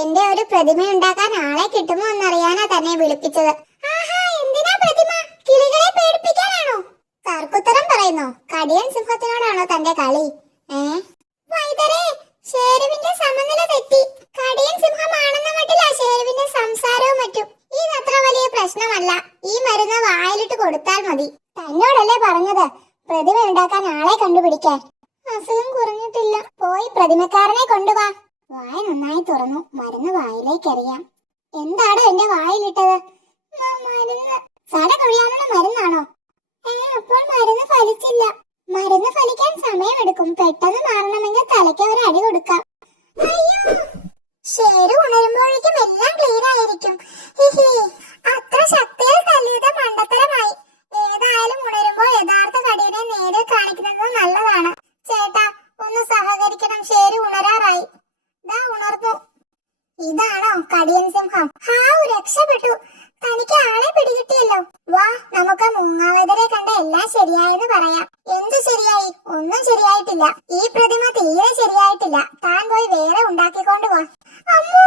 എന്റെ ഒരു പ്രതിമ ഉണ്ടാക്കാൻ ആളെ കിട്ടുമോ എന്നറിയാനാ തന്നെ വിളിപ്പിച്ചത്. ആഹാ, എന്തിനാ പ്രതിമ? കിളികളെ പേടിപ്പിക്കാനാണോ? തർക്കുത്തരം പറയുന്നു. കടിയൻ സിംഹത്തിനോടാണോ തന്റെ കളി? വൈദ്യരെ, ഷേരുവിന്റെ സമനില തെറ്റി. കടിയൻ സിംഹമാണെന്ന മട്ടിലാ ഷേരുവിന്റെ സംസാരവും മറ്റും. ഇതത്ര വലിയ പ്രശ്നമല്ല. ഈ മരുന്ന് വായിലിട്ട് കൊടുത്താൽ മതി. തന്നോടല്ലേ പറഞ്ഞത് പ്രതിമ ഉണ്ടാക്കാൻ ആളെ കണ്ടുപിടിക്കാൻ. അസുഖം കുറഞ്ഞിട്ടില്ല. പോയി പ്രതിമക്കാരനെ കൊണ്ടുവാ. വായ നന്നായി തുറന്നു. മരുന്ന് വായിലേക്ക് എറിയാം. എന്താണോ എന്റെ വായിലിട്ടത്? മരുന്ന്. സട കൊഴിയാനുള്ള മരുന്നാണോ? അപ്പോൾ മരുന്ന് ഫലിച്ചില്ല. മരുന്ന് ഫലിക്കാൻ സമയമെടുക്കും. പെട്ടെന്ന് മാറണമെങ്കിൽ തലയ്ക്ക് ഒരു അടി കൊടുക്കാം. ഷേരു ഉണരുമ്പോഴേക്കും എല്ലാം ക്ലീൻ ആയിരിക്കും. അത്ര ശക്തിയിൽ തല്ലിയത് മണ്ടത്തരമായി. ഏതായാലും ഉണരുമ്പോൾ യഥാർത്ഥ കടിയനെ നേരെ കാണിക്കുന്നത് നല്ലതാണ്. ചേട്ടാ, ഒന്ന് സഹകരിക്കണം. ഷേരു ഉണരാറായി. ദാ ഉണർന്നു. ഇതാണോ കടിയൻ സിംഹം? ഹാവു, രക്ഷപ്പെട്ടു. തനിക്ക് ആളെ പിടികിട്ടിയല്ലോ. വാ, നമുക്ക് മൂങ്ങാവതരെ കണ്ട എല്ലാം ശരിയായെന്ന് പറയാം. എന്തു ശരിയായി? ഒന്നും ശരിയായിട്ടില്ല. ഈ പ്രതിമ തീരെ ശരിയായിട്ടില്ല. താൻ പോയി വേറെ ഉണ്ടാക്കിക്കൊണ്ട് വാ. അമ്മോ!